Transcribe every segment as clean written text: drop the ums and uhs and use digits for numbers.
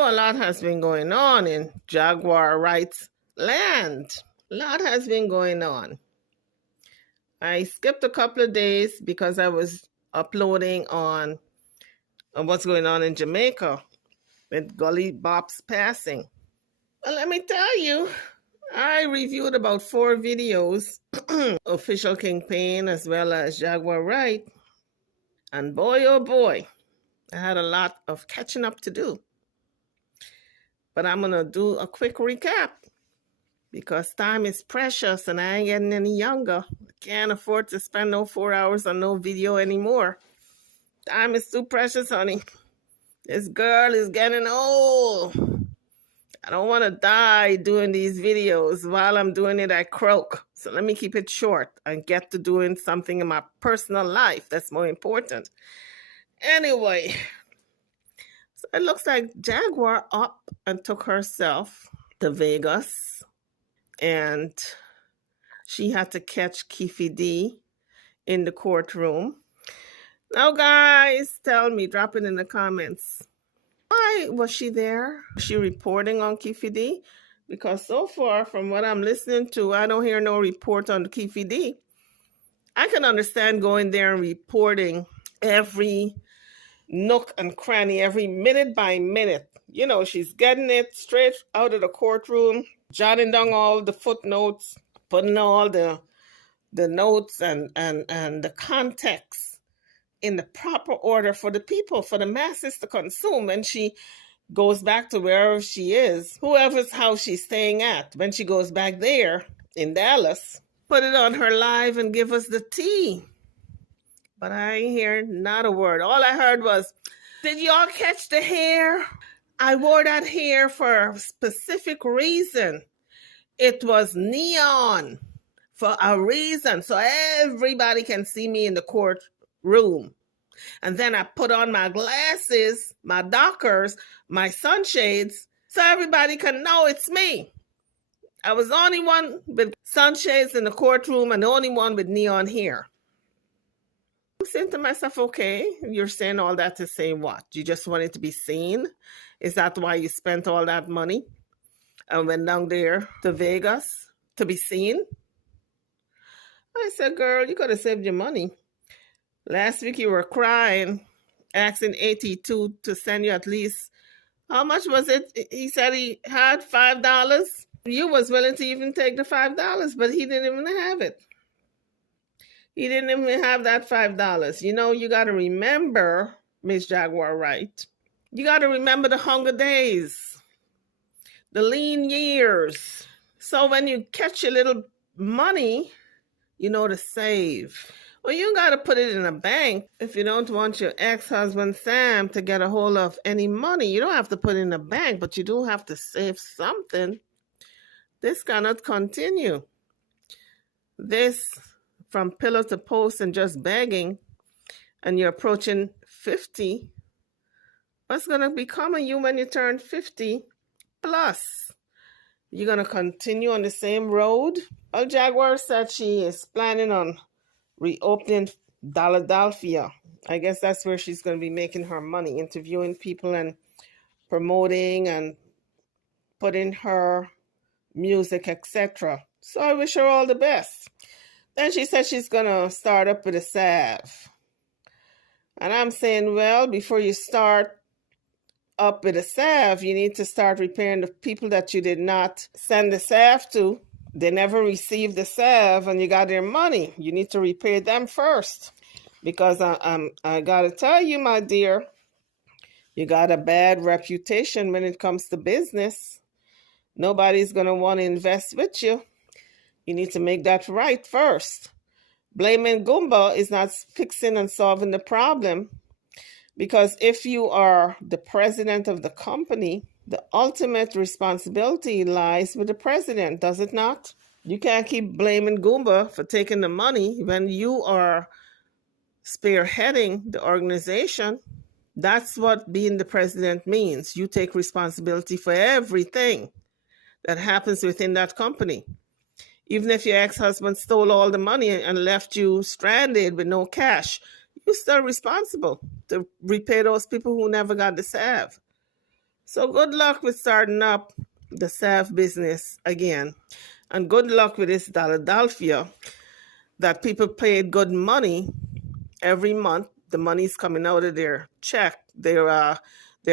Oh, a lot has been going on in Jaguar rights land. A lot has been going on. I skipped a couple of days because I was uploading on what's going on in Jamaica with Gully Bop's passing. Well, let me tell you, I reviewed about 4 videos, Official Kingpin as well as Jaguar Right. And boy, oh boy, I had a lot of catching up to do. But I'm going to do a quick recap because time is precious and I ain't getting any younger. I can't afford to spend no 4 hours on no video anymore. Time is too precious, honey. This girl is getting old. I don't want to die doing these videos. While I'm doing it, I croak. So let me keep it short and get to doing something in my personal life that's more important. Anyway, so it looks like Jaguar up and took herself to Vegas. And she had to catch Keefe D in the courtroom. Now, guys, tell me, drop it in the comments. Why was she there? Was she reporting on Keefe D? Because so far, from what I'm listening to, I don't hear no report on Keefe D. I can understand going there and reporting every nook and cranny, every minute by minute. You know, she's getting it straight out of the courtroom, jotting down all the footnotes, putting all the notes and the context in the proper order for the people, for the masses to consume. And she goes back to wherever she is, whoever's house she's staying at, when she goes back there in Dallas, put it on her live and give us the tea. But I ain't hear not a word. All I heard was, did y'all catch the hair? I wore that hair for a specific reason. It was neon for a reason, so everybody can see me in the courtroom. And then I put on my glasses, my Dockers, my sunshades, so everybody can know it's me. I was the only one with sunshades in the courtroom and the only one with neon hair. I'm saying to myself, okay, you're saying all that to say what? You just wanted to be seen? Is that why you spent all that money and went down there to Vegas to be seen? I said, girl, you could have saved your money. Last week you were crying, asking AT2 to send you at least, how much was it? He said he had $5. You was willing to even take the $5, but he didn't even have it. He didn't even have that $5. You know, you got to remember, Miss Jaguar Wright, you got to remember the hunger days, the lean years. So when you catch your little money, you know to save. Well, you got to put it in a bank if you don't want your ex-husband Sam to get a hold of any money. You don't have to put it in a bank, but you do have to save something. This cannot continue. This from pillar to post and just begging, and you're approaching 50. What's going to become of you when you turn 50 plus? You're going to continue on the same road? Well, Jaguar said she is planning on reopening Philadelphia. I guess that's where she's going to be making her money, interviewing people and promoting and putting her music, etc. So I wish her all the best. Then she said she's going to start up with a salve. And I'm saying, well, before you start up with a salve, you need to start repairing the people that you did not send the salve to. They never received the salve and you got their money. You need to repair them first. Because I got to tell you, my dear, you got a bad reputation when it comes to business. Nobody's going to want to invest with you. You need to make that right first. Blaming Goomba is not fixing and solving the problem. Because if you are the president of the company, the ultimate responsibility lies with the president, does it not? You can't keep blaming Goomba for taking the money when you are spearheading the organization. That's what being the president means. You take responsibility for everything that happens within that company. Even if your ex-husband stole all the money and left you stranded with no cash, you're still responsible to repay those people who never got the salve. So good luck with starting up the salve business again. And good luck with this Philadelphia that people paid good money every month. The money's coming out of their check, their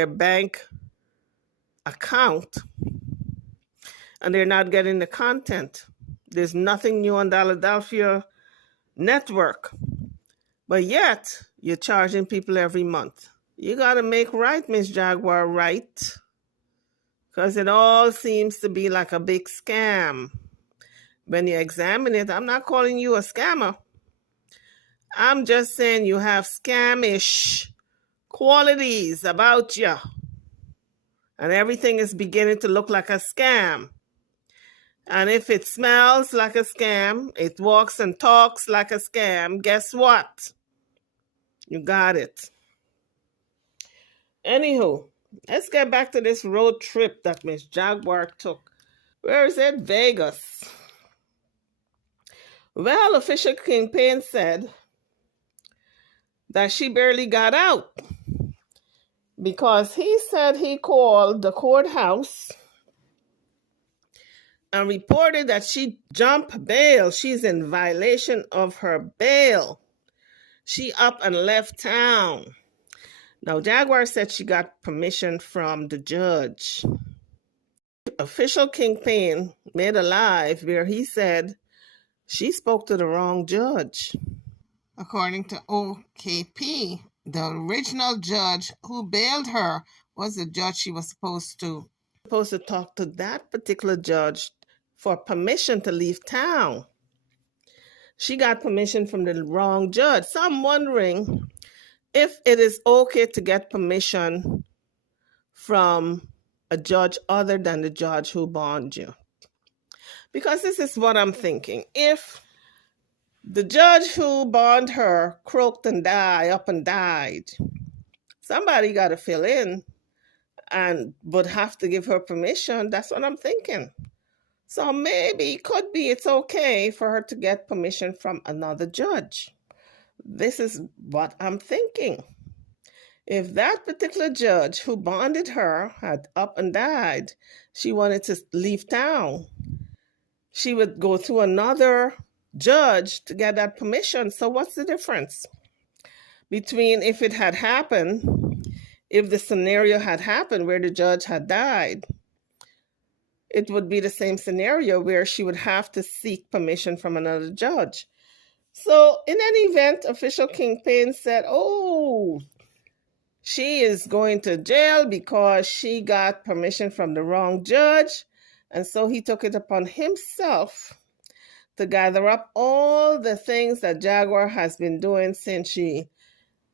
bank account, and they're not getting the content. There's nothing new on the Philadelphia network, but yet you're charging people every month. You got to make right, Miss Jaguar, right? Because it all seems to be like a big scam. When you examine it, I'm not calling you a scammer. I'm just saying you have scamish qualities about you. And everything is beginning to look like a scam. And if it smells like a scam, it walks and talks like a scam, guess what? You got it. Anywho, let's get back to this road trip that Miss Jaguar took. Where is it? Vegas. Well, official Kingpin said that she barely got out because he said he called the courthouse and reported that she jumped bail. She's in violation of her bail. She up and left town. Now, Jaguar said she got permission from the judge. Official Kingpin made a live where he said she spoke to the wrong judge. According to OKP, the original judge who bailed her was the judge she was supposed to talk to that particular judge for permission to leave town. She got permission from the wrong judge. So I'm wondering if it is okay to get permission from a judge other than the judge who bonded you. Because this is what I'm thinking. If the judge who bonded her croaked and died, somebody got to fill in and would have to give her permission. That's what I'm thinking. So maybe, could be, it's okay for her to get permission from another judge. This is what I'm thinking. If that particular judge who bonded her had up and died, she wanted to leave town, she would go through another judge to get that permission. So what's the difference between if it had happened, if the scenario had happened where the judge had died? It would be the same scenario where she would have to seek permission from another judge. So in any event, official Kingpin said, oh, she is going to jail because she got permission from the wrong judge. And so he took it upon himself to gather up all the things that Jaguar has been doing since she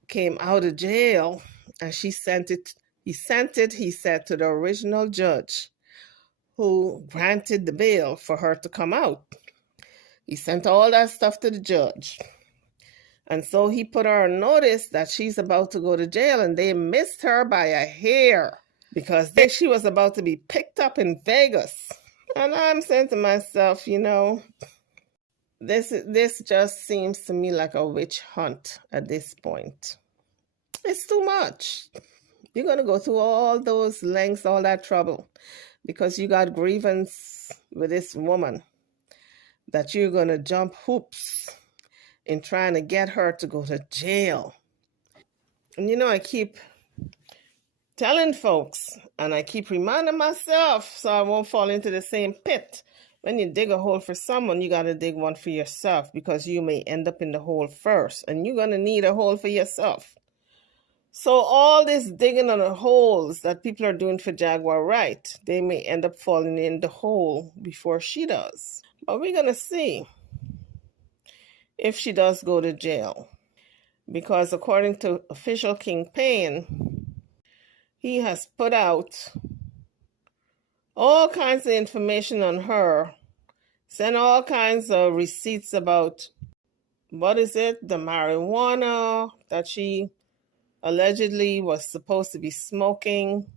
came out of jail. And he sent it, he said, to the original judge who granted the bail for her to come out. He sent all that stuff to the judge. And so he put her on notice that she's about to go to jail, and they missed her by a hair because she was about to be picked up in Vegas. And I'm saying to myself, you know, this just seems to me like a witch hunt at this point. It's too much. You're going to go through all those lengths, all that trouble, because you got grievance with this woman that you're going to jump hoops in trying to get her to go to jail. And you know, I keep telling folks, and I keep reminding myself so I won't fall into the same pit. When you dig a hole for someone, you got to dig one for yourself, because you may end up in the hole first, and you're going to need a hole for yourself. So all this digging on the holes that people are doing for Jaguar, right, they may end up falling in the hole before she does. But we're going to see if she does go to jail. Because according to official Kingpin, he has put out all kinds of information on her, sent all kinds of receipts about, what is it, the marijuana that she allegedly was supposed to be smoking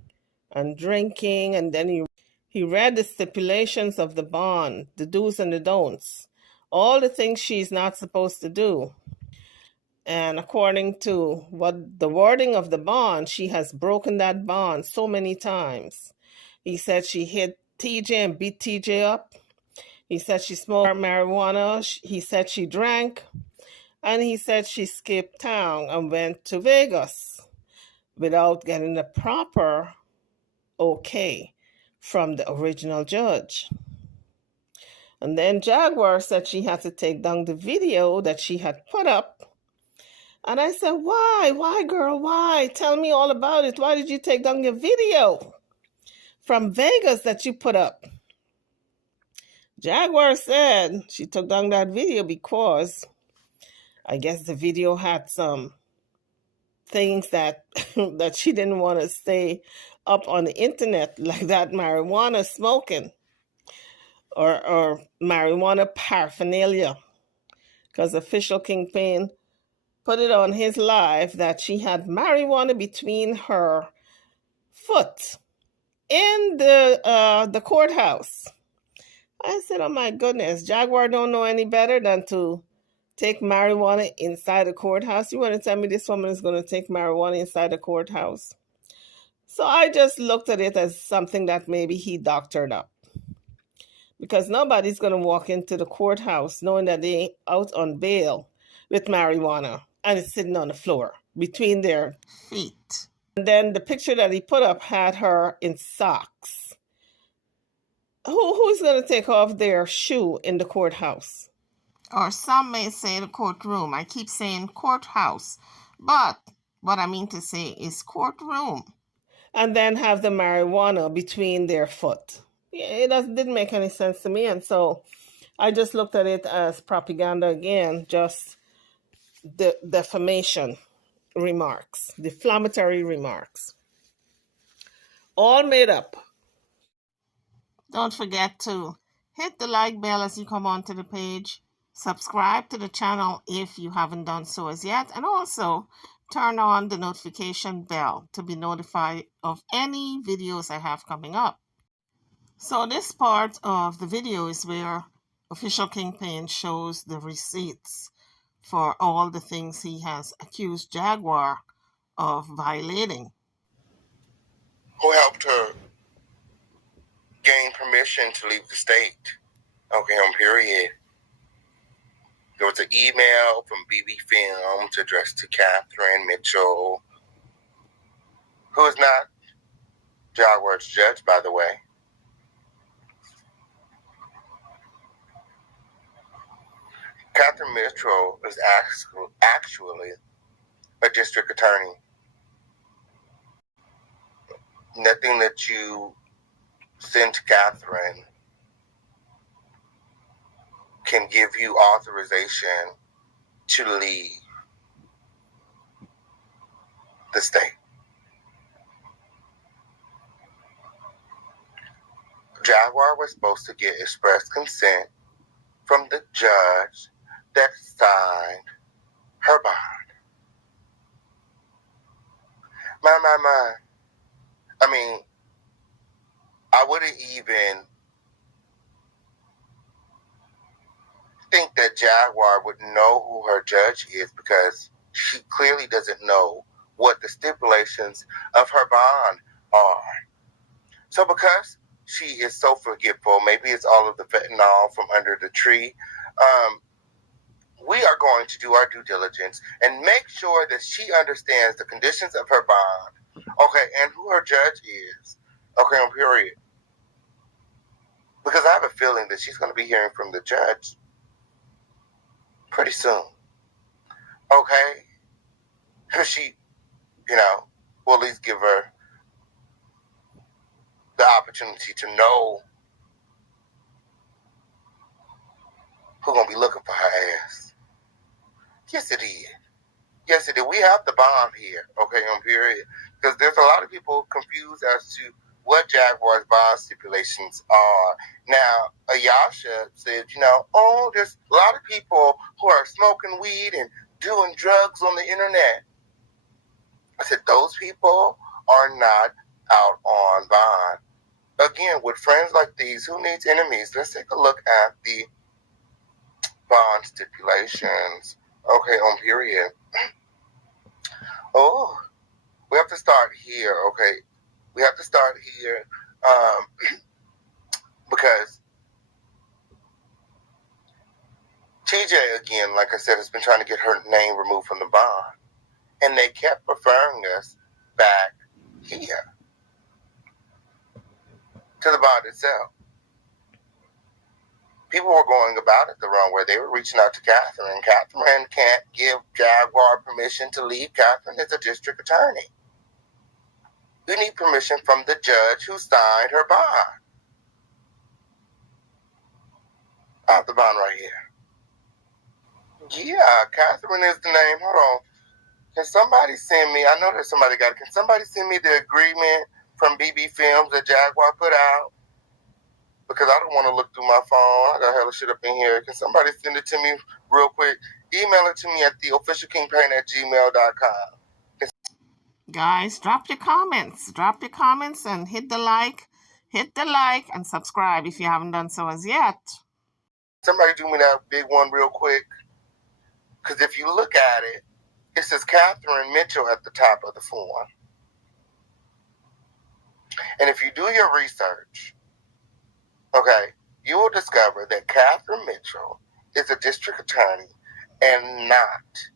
and drinking, and then he read the stipulations of the bond, the do's and the don'ts, all the things she's not supposed to do. And according to what the wording of the bond, she has broken that bond so many times. He said she hit TJ and beat TJ up. He said she smoked marijuana. He said she drank. And he said she skipped town and went to Vegas without getting the proper okay from the original judge. And then Jaguar said she had to take down the video that she had put up. And I said, why? Why, girl? Why? Tell me all about it. Why did you take down your video from Vegas that you put up? Jaguar said she took down that video because I guess the video had some things that that she didn't want to stay up on the internet, like that marijuana smoking or marijuana paraphernalia. Because official Kingpin put it on his live that she had marijuana between her foot in the courthouse. I said, oh my goodness, Jaguar don't know any better than to take marijuana inside the courthouse. You want to tell me this woman is going to take marijuana inside the courthouse? So I just looked at it as something that maybe he doctored up. Because nobody's going to walk into the courthouse knowing that they out on bail with marijuana and it's sitting on the floor between their feet. And then the picture that he put up had her in socks. Who's going to take off their shoe in the courthouse? Or some may say the courtroom. I keep saying courthouse, but what I mean to say is courtroom. And then have the marijuana between their foot. It didn't make any sense to me, and so I just looked at it as propaganda again, just the defamation remarks, deflammatory remarks. All made up. Don't forget to hit the like bell as you come onto the page. Subscribe to the channel if you haven't done so as yet. And also turn on the notification bell to be notified of any videos I have coming up. So this part of the video is where official Kingpin shows the receipts for all the things he has accused Jaguar of violating. Who helped her gain permission to leave the state? Okay, period. There was an email from BB Films addressed to Catherine Mitchell, who is not Jaguar's judge, by the way. Catherine Mitchell is actually a district attorney. Nothing that you send to Catherine can give you authorization to leave the state. Jaguar was supposed to get express consent from the judge that signed her bond. My. I mean, I wouldn't even think that Jaguar would know who her judge is because she clearly doesn't know what the stipulations of her bond are. So because she is so forgetful, maybe it's all of the fentanyl from under the tree, we are going to do our due diligence and make sure that she understands the conditions of her bond, okay, and who her judge is, okay, period. Because I have a feeling that she's going to be hearing from the judge pretty soon, okay? She, will at least give her the opportunity to know who's going to be looking for her ass. Yes, it is. Yes, it is. We have the bond here, okay, period. Because there's a lot of people confused as to what Jaguar's bond stipulations are. Now, Ayasha said, there's a lot of people who are smoking weed and doing drugs on the internet. I said, those people are not out on bond. Again, with friends like these, who needs enemies? Let's take a look at the bond stipulations Okay, on period. Oh, we have to start here, okay? We have to start here because TJ, again, like I said, has been trying to get her name removed from the bond. And they kept referring us back here to the bond itself. People were going about it the wrong way. They were reaching out to Catherine. Catherine can't give Jaguar permission to leave. Catherine is a district attorney. You need permission from the judge who signed her bond. The bond right here. Yeah, Catherine is the name. Hold on. Can somebody send me, I know there's somebody got it. Can somebody send me the agreement from BB Films that Jaguar put out? Because I don't want to look through my phone. I got hella shit up in here. Can somebody send it to me real quick? Email it to me at theofficialkingpain@gmail.com. Guys, drop your comments. Drop your comments and hit the like. Hit the like and subscribe if you haven't done so as yet. Somebody do me that big one real quick. Because if you look at it, it says Catherine Mitchell at the top of the form. And if you do your research, okay, you will discover that Catherine Mitchell is a district attorney and not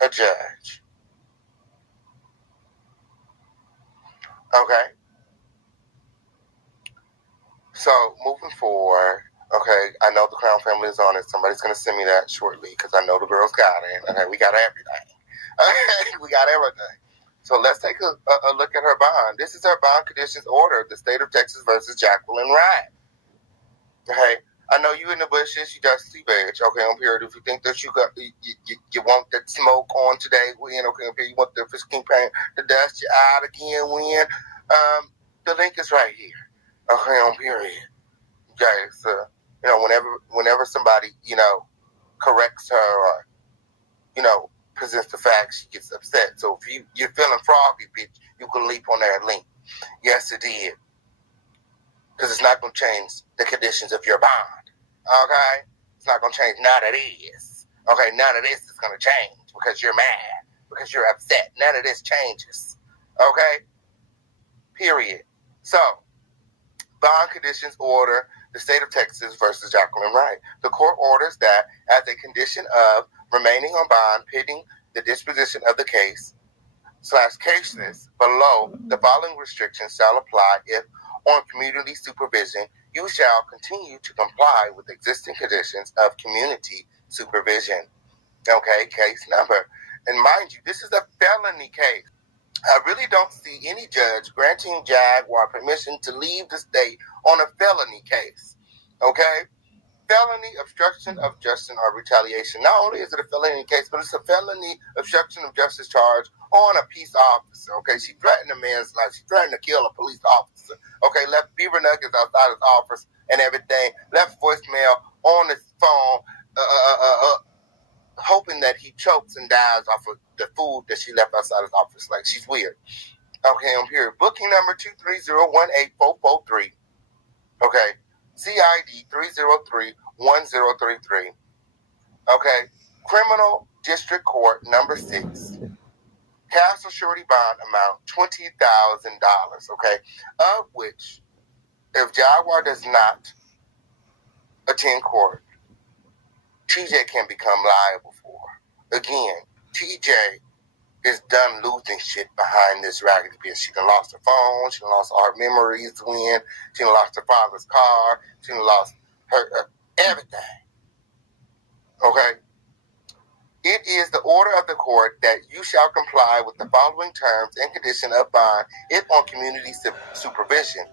a judge. Okay? So, moving forward, okay, I know the Crown family is on it. Somebody's going to send me that shortly because I know the girls got it. Okay, we got everything. Okay, we got everything. So let's take a look at her bond. This is her bond conditions order, the state of Texas versus Jacqueline Wright. Okay, I know you in the bushes, you dusty bitch. Okay, on period. If you think that you want that smoke on today, when okay, on period, you want the fish king paint to dust you out again, when the link is right here. Okay, on period. Okay, so whenever somebody corrects her or presents the facts, she gets upset. So if you're feeling froggy, bitch, you can leap on that link. Yes, it did. Because it's not going to change the conditions of your bond. Okay? It's not going to change. None of this. Okay, none of this is going to change because you're mad, because you're upset. None of this changes. Okay? Period. So, bond conditions order, the state of Texas versus Jacqueline Wright. The court orders that as a condition of remaining on bond pending the disposition of the case / cases below, the following restrictions shall apply if on community supervision you shall continue to comply with existing conditions of community supervision. Okay, case number. And mind you, this is a felony case. I really don't see any judge granting Jaguar permission to leave the state on a felony case. Okay? Felony obstruction of justice or retaliation. Not only is it a felony case, but it's a felony obstruction of justice charge on a peace officer. Okay, she threatened a man's life. She threatened to kill a police officer. Okay, left beaver nuggets outside his office and everything. Left voicemail on his phone, hoping that he chokes and dies off of the food that she left outside his office. Like, she's weird. Okay, I'm here. Booking number 230184443. Okay. CID 3031033. Okay. Criminal District Court number 6. Castle surety bond amount $20,000. Okay. Of which, if Jaguar does not attend court, TJ can become liable for. Again, TJ is done losing shit behind this raggedy bitch. She done lost her phone. She done lost all her memories to win. She done lost her father's car. She done lost her everything. Okay? It is the order of the court that you shall comply with the following terms and condition of bond if on community supervision.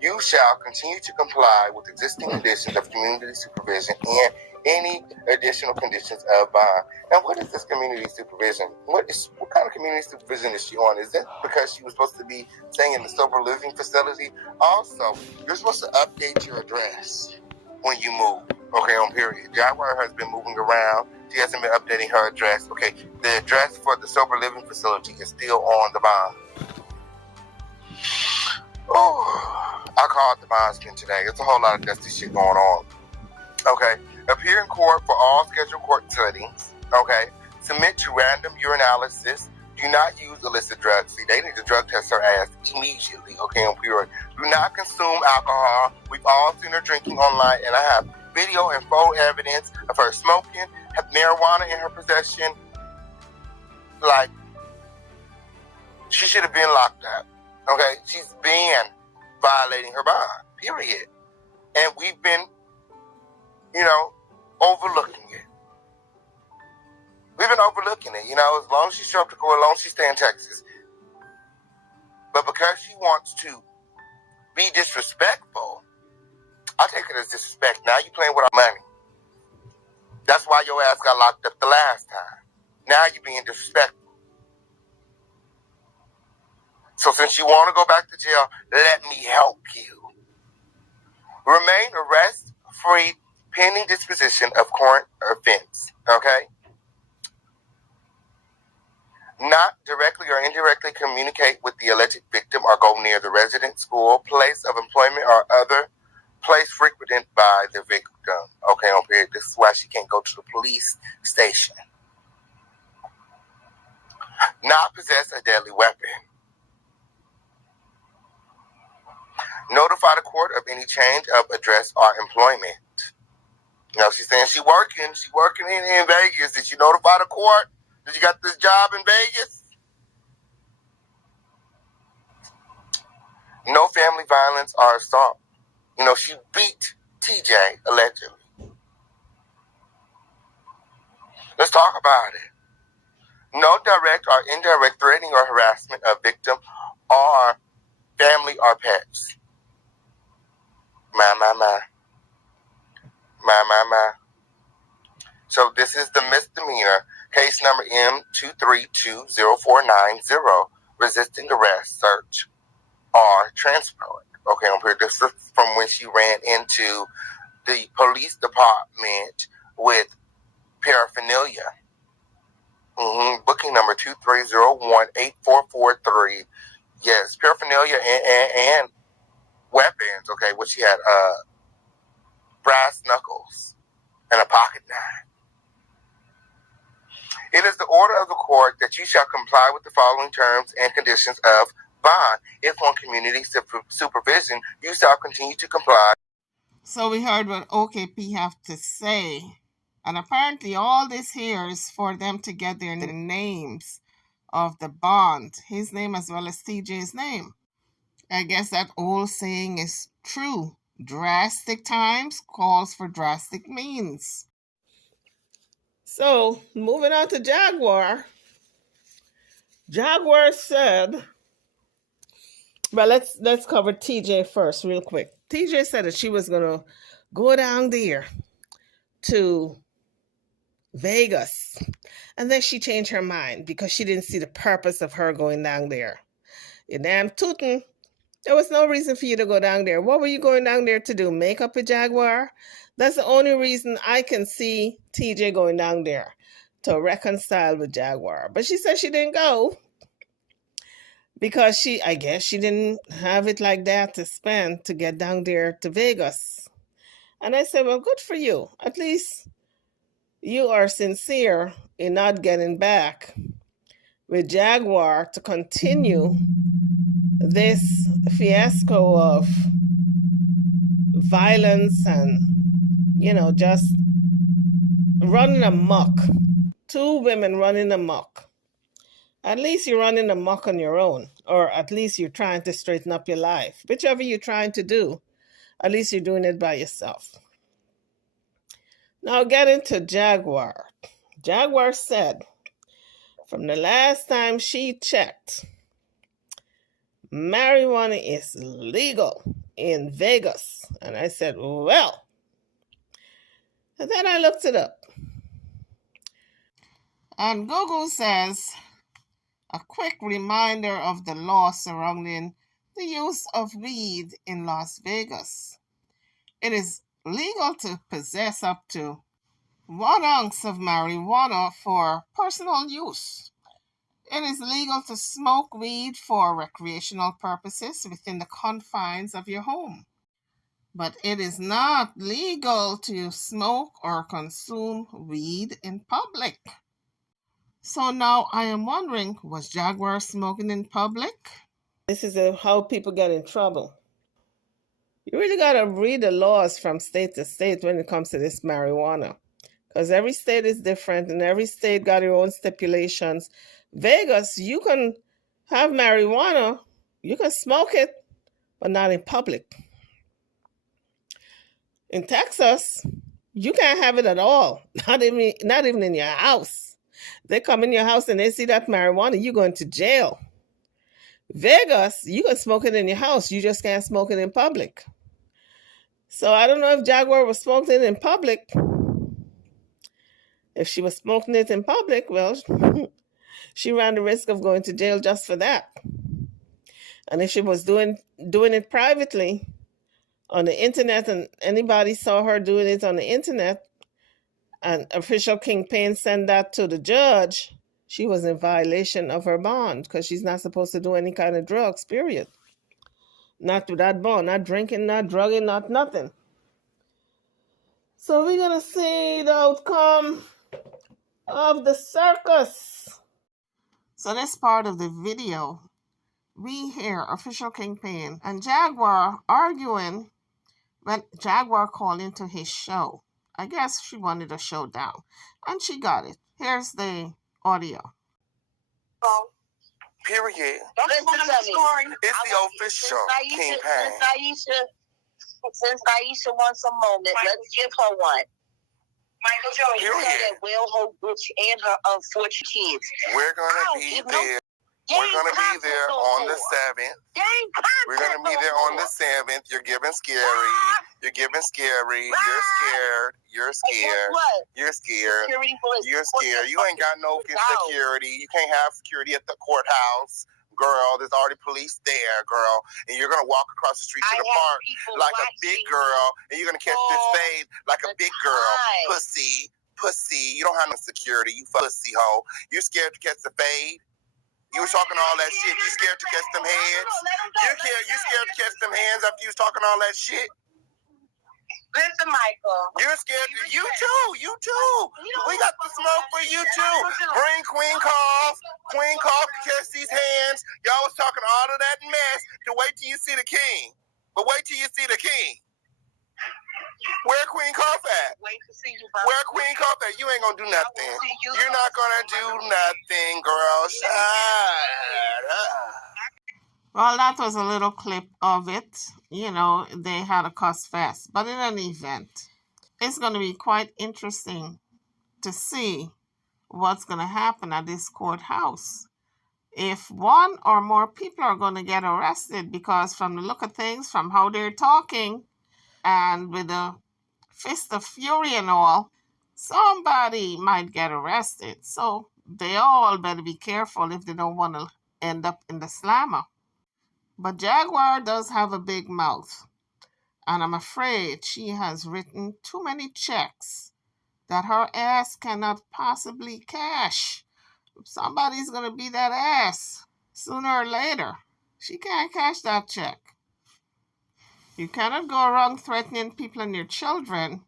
You shall continue to comply with existing conditions of community supervision and any additional conditions of bond. Now, what is this community supervision? What kind of community supervision is she on? Is it because she was supposed to be staying in the sober living facility? Also, you're supposed to update your address when you move. Okay, on period. Jaguar has been moving around. She hasn't been updating her address. Okay, the address for the sober living facility is still on the bond. Oh, I called the bondsman today. There's a whole lot of dusty shit going on. Okay. Appear in court for all scheduled court settings. Okay? Submit to random urinalysis. Do not use illicit drugs. See, they need to drug test her ass immediately, okay, on period. Do not consume alcohol. We've all seen her drinking online, and I have video and photo evidence of her smoking, have marijuana in her possession. Like, she should have been locked up, okay? She's been violating her bond, period. And we've been, overlooking it. We've been overlooking it, as long as she showed up to court, as long as she stay in Texas. But because she wants to be disrespectful, I take it as disrespect. Now you playing with our money. That's why your ass got locked up the last time. Now you're being disrespectful. So since you want to go back to jail, let me help you. Remain arrest-free pending disposition of current offense, okay? Not directly or indirectly communicate with the alleged victim or go near the residence, school, place of employment, or other place frequented by the victim. Okay, on period. This is why she can't go to the police station. Not possess a deadly weapon. Notify the court of any change of address or employment. She's saying she's working in Vegas. Did you notify the court? Did you got this job in Vegas? No family violence or assault. She beat TJ, allegedly. Let's talk about it. No direct or indirect threatening or harassment of victim or family or pets. My. So this is the misdemeanor. Case number M2320490, resisting arrest, search, or transport. Okay, this is from when she ran into the police department with paraphernalia. Booking number 23018443. Yes, paraphernalia and weapons. Okay, which she had brass knuckles and a pocket knife. It is the order of the court that you shall comply with the following terms and conditions of bond. If on community supervision, you shall continue to comply. So we heard what OKP have to say. And apparently all this here is for them to get their names of the bond. His name as well as TJ's name. I guess that old saying is true. Drastic times calls for drastic means. So, moving on to Jaguar. Jaguar said, well, let's cover TJ first real quick. TJ said that she was going to go down there to Vegas. And then she changed her mind because she didn't see the purpose of her going down there. You damn tootin'. There was no reason for you to go down there. What were you going down there to do? Make up a Jaguar? That's the only reason I can see TJ going down there, to reconcile with Jaguar. But she said she didn't go because I guess she didn't have it like that to spend to get down there to Vegas. And I said, well, good for you. At least you are sincere in not getting back with Jaguar to continue this fiasco of violence and, just running amok. Two women running amok. At least you're running amok on your own, or at least you're trying to straighten up your life. Whichever you're trying to do, at least you're doing it by yourself. Now getting to Jaguar. Jaguar said, from the last time she checked, marijuana is legal in Vegas. And I said, well. And then I looked it up. And Google says, a quick reminder of the law surrounding the use of weed in Las Vegas. It is legal to possess up to 1 ounce of marijuana for personal use. It is legal to smoke weed for recreational purposes within the confines of your home. But it is not legal to smoke or consume weed in public. So now I am wondering, was Jaguar smoking in public? This is how people get in trouble. You really got to read the laws from state to state when it comes to this marijuana, because every state is different and every state got their own stipulations. Vegas, you can have marijuana, you can smoke it, but not in public. In Texas, you can't have it at all, not even in your house. They come in your house and they see that marijuana, you going to jail. Vegas, you can smoke it in your house, you just can't smoke it in public. So I don't know if Jaguar was smoking it in public. If she was smoking it in public, well, she ran the risk of going to jail just for that. And if she was doing it privately on the internet and anybody saw her doing it on the internet, and official Kingpin sent that to the judge, she was in violation of her bond because she's not supposed to do any kind of drugs, period. Not to that bond, not drinking, not drugging, not nothing. So we're going to see the outcome of the circus. So this part of the video, we hear official Kingpin and Jaguar arguing when Jaguar called into his show. I guess she wanted a showdown, and she got it. Here's the audio. Period. It's the official Kingpin. Since Aisha wants a moment, let's give her one. Michael Joey, you said that well-ho bitch and her unfortunate kids. We're gonna be there. We're gonna be there on the 7th. We're gonna be there on the 7th. You're giving scary. You're giving scary. You're scared. You're scared. You're scared. You're scared. You ain't got no security. You can't have security at the courthouse. Girl, there's already police there, girl. And you're going to walk across the street to the park like a big girl. And you're going to catch this fade like a big girl. Pussy. You don't have no security. You pussy hoe. You scared to catch the fade? You was talking all that shit. You scared to catch them hands? You scared to catch them hands after you was talking all that shit? Listen, Michael. You're scared. You too. We got the smoke for you too. Bring Queen Cough. Queen Cough to catch these hands. Y'all was talking all of that mess to wait till you see the king. But wait till you see the king. Where Queen Cough at? Wait to see you, bro. Where Queen Cough at? You ain't gonna do nothing. You're not gonna do nothing, girl. Shut up. Well, that was a little clip of it. You know, they had a cuss fest. But in any event, it's going to be quite interesting to see what's going to happen at this courthouse. If one or more people are going to get arrested, because from the look of things, from how they're talking, and with the fist of fury and all, somebody might get arrested. So they all better be careful if they don't want to end up in the slammer. But Jaguar does have a big mouth, and I'm afraid she has written too many checks that her ass cannot possibly cash. Somebody's going to be that ass sooner or later. She can't cash that check. You cannot go around threatening people and your children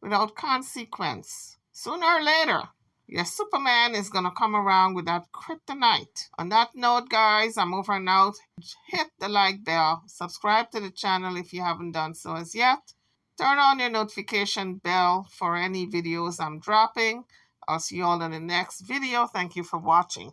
without consequence. Sooner or later, your Superman is going to come around with that kryptonite. On that note, guys, I'm over and out. Hit the like bell. Subscribe to the channel if you haven't done so as yet. Turn on your notification bell for any videos I'm dropping. I'll see you all in the next video. Thank you for watching.